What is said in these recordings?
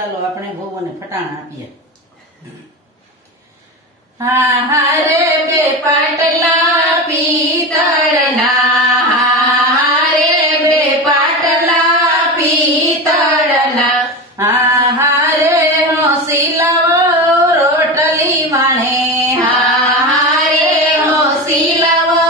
ચાલો આપણે ભોવને ફટાણા આપીએ. હા હા રે બે પાટલા પિત્તળના, હા રે બે પાટલા પિત્તળના, હા હા રે હોંસી લાવો રોટલી વાણે, હા હા રે હોંસી લાવો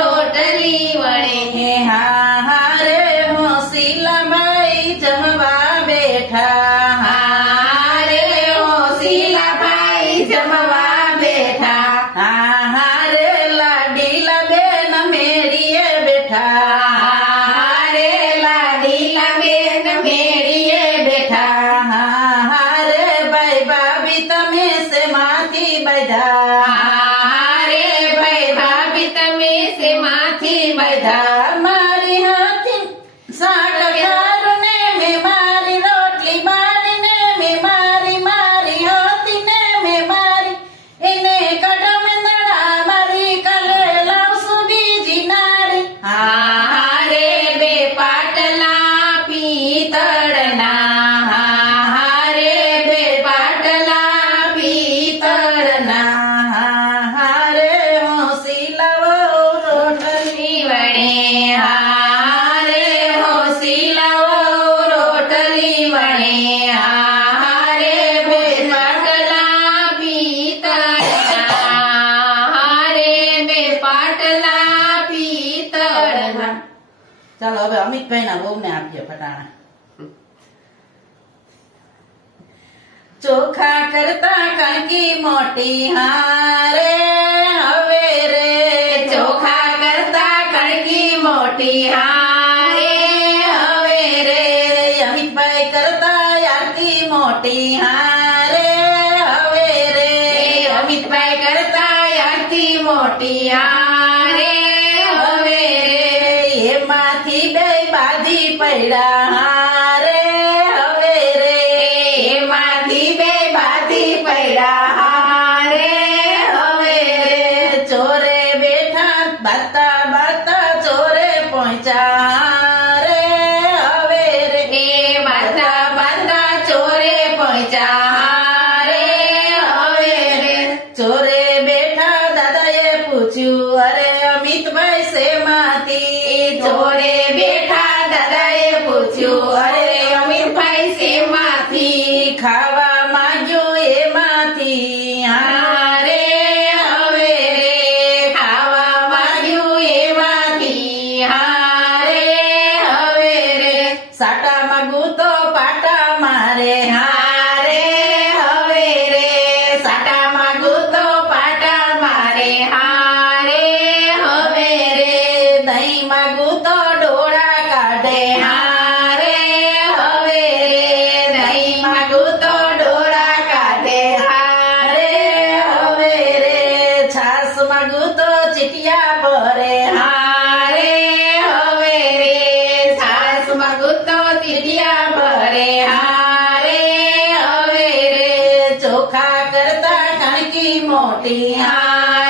રોટલી વણે, હા હા રે હોંસી લાભાઈ જમવા બેઠા, હા રે હોંસી લાભાઈ જમવા બેઠા, હા હા રે લાડીલા બેન મેળીએ બેઠા, હા રે લાડીલા બેન મેળીએ બેઠા, હા હા રે ભાઈ ભાભી તમે શેમાંથી બાંધ્યા, હા રે ભાઈ ભાભી તમે શેમાંથી બાંધ્યા, મારી હાથી શાક ખારું ને મેં મારી રોટલી બાળીને મેં મારી મારી હાથી ને મેં મારી એને કડમ દડા મારી કલે લાવશું બીજી નારી, હા હા રે બે પાટલા પિત્તળના, હા હા રે બે પાટલા પિત્તળના, હા હા રે હોંસી લાવો રોટલી વણે, હા રે હોંસી લાવો રોટલી વણે, હા હા રે બે પાટલા પિત્તળના, હા રે બે પાટલા પિત્તળના. ચાલો હવે અમિતભાઈ ના વહુને આપીએ ફટાણા. ચોખા કરતા કણકી મોટી, હા રે હવે રે ચોખા કરતા કણકી મોટી, હા રે હવે રે અમિતભાઈ કરતા આરતી મોટી, હા રે હવે રે અમિતભાઈ કરતા આરતી મોટી, હા રે હવે રે એમાંથી બે બાધી પડ્યા, હા રે હવે રે એમાંથી બે બાધી પડ્યા, હા રે હવે રે ચોરે બેઠા બાતા બાતા ચોરે પહોંચ્યા, હા રે હવે રે બાતા બાતા ચોરે પહોંચ્યા, હા રે હવે રે ચોરે બેઠા દાદાએ પૂછ્યું અરે અમિતભાઈ શેમાંથી, ચોરે બેઠા દાદાએ પૂછ્યું અરે અમિતભાઈ શેમાંથી, ખાવા માંગ્યું એમાંથી, હા રે હવે રે ખાવા માંગ્યું એમાંથી, હા રે હવે રે સાટા માંગું તો પાટા મારે, હા રે હવે રે સાટા માંગું તો પાટા મારે, હા રે હવે રે દહીં માંગું તો ડોળા કાઢે, હા રે હવે રે દહીં માંગું તો ડોળા કાઢે, હા રે હવે રે છાસ માંગું તો ચીટિયા ભરે, હા રે હવે રે છાસ માંગું તો ચીટિયા ભરે, હા રે હવે રે ચોખા કરતા કણકી મોટી, હા